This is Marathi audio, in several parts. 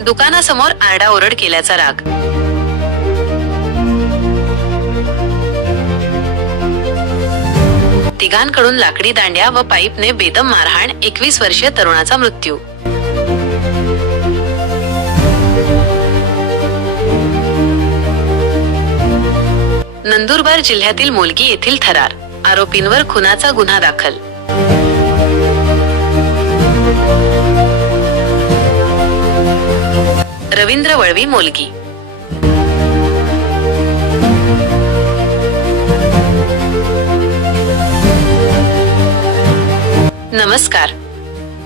दुकानासमोर आरडाओरड केल्याचा राग. तिघांकडून लाकडी दांड्या व पाईपने बेदम मारहाण एकवीस वर्षीय तरुणाचा मृत्यू. नंदुरबार जिल्ह्यातील मोलगी येथील थरार. आरोपींवर खुनाचा गुन्हा दाखल. रवींद्र वळवी मोलगी. नमस्कार.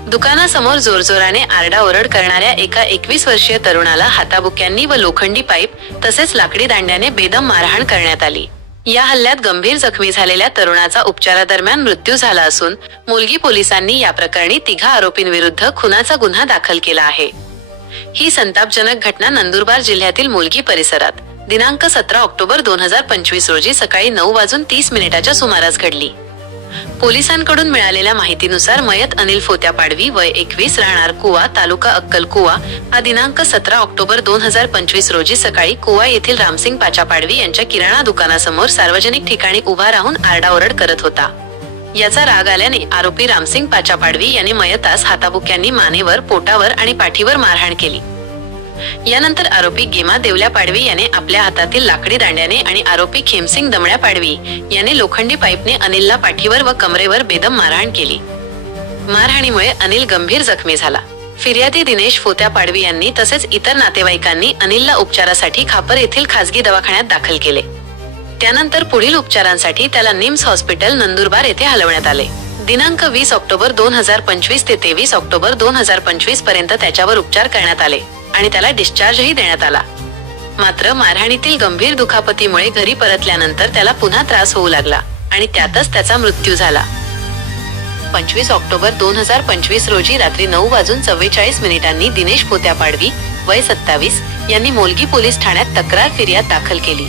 दुकानासमोर जोरजोराने आरडाओरड करणाऱ्या एका एकवीस वर्षीय तरुणाला हाताबुक्यांनी व लोखंडी पाईप तसेच लाकडी दांड्याने बेदम मारहाण करण्यात आली. या हल्ल्यात गंभीर जखमी झालेल्या तरुणाचा उपचारादरम्यान मृत्यू झाला असून मुलगी पोलिसांनी या प्रकरणी तिघा आरोपींविरुद्ध खुनाचा गुन्हा दाखल केला आहे. ही संतापजनक घटना नंदुरबार जिल्ह्यातील मुलगी परिसरात. दिनांक सतरा ऑक्टोबर दोन हजार पंचवीस रोजी सकाळी नऊ वाजून तीस मिनिटाच्या सुमारास घडली. पोलिसांकडून मिळालेल्या माहितीनुसार मयत अनिल फोत्या पाडवी वय एकवीस राहणार कुवा तालुका अक्कलकुवा हा दिनांक सतरा ऑक्टोबर दोन हजार पंचवीस रोजी सकाळी कुवा येथील रामसिंग पाचा पाडवी यांच्या किराणा दुकानासमोर सार्वजनिक ठिकाणी उभा राहून आरडाओरड करत होता. याचा राग आल्याने आरोपी रामसिंग पाचा पाडवी याने मयतास हाताबुक्यांनी मानेवर पोटावर आणि पाठीवर मारहाण केली. यानंतर आरोपी गेमा देवल्या पाडवी याने आपल्या हातातील लाकडी दांड्याने आणि आरोपी खेमसिंग दमड्या पाडवी याने लोखंडी पाईपने अनिलला पाठीवर व कमरेवर बेदम मारहाण केली. मारहाणीमुळे अनिल गंभीर जखमी झाला. फिर्यादी दिनेश फोत्या पाडवी यांनी तसेच इतर नातेवाईकांनी अनिलला उपचारासाठी खापर येथील खासगी दवाखान्यात दाखल केले. त्यानंतर पुढील उपचारांसाठी त्याला निम्स हॉस्पिटल नंदुरबार येथे हलवण्यात आले. दिनांक वीस ऑक्टोबर दोन हजार पंचवीस ते तेवीस ऑक्टोबर दोन हजार पंचवीसपर्यंत त्याच्यावर उपचार करण्यात आले आणि त्याला डिस्चार्जही देण्यात आला. मात्र मारहाणीतील गंभीर दुखापतीमुळे घरी परतल्यानंतर त्याला पुन्हा त्रास होऊ लागला आणि त्यातच त्याचा मृत्यू झाला. पंचवीस ऑक्टोबर दोन हजार पंचवीस रोजी रात्री नऊ वाजून चव्वेचाळीस मिनिटांनी दिनेश पोत्या पाडवी वय सत्तावीस यांनी मोलगी पोलीस ठाण्यात तक्रार फिर्याद दाखल केली.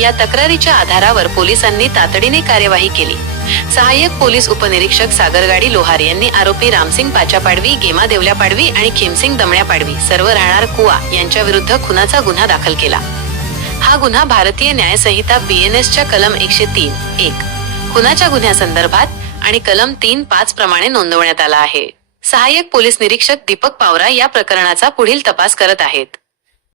या तक्रारीच्या आधारावर पोलिसांनी तातडीने कार्यवाही केली. सहाय्यक पोलीस उपनिरीक्षक सागरगाडी लोहार यांनी आरोपी रामसिंग पाचा पाडवी गेमा देवल्या पाडवी आणि खेमसिंग दमण्या पाडवी सर्व राहणार कुवा यांच्या विरुद्ध खुनाचा गुन्हा दाखल केला. हा गुन्हा भारतीय न्यायसंहिता बीएनएस च्या कलम एकशे तीन एक खुनाच्या गुन्ह्यासंदर्भात आणि कलम तीन पाच प्रमाणे नोंदवण्यात आला आहे. सहाय्यक पोलीस निरीक्षक दीपक पावरा या प्रकरणाचा पुढील तपास करत आहेत.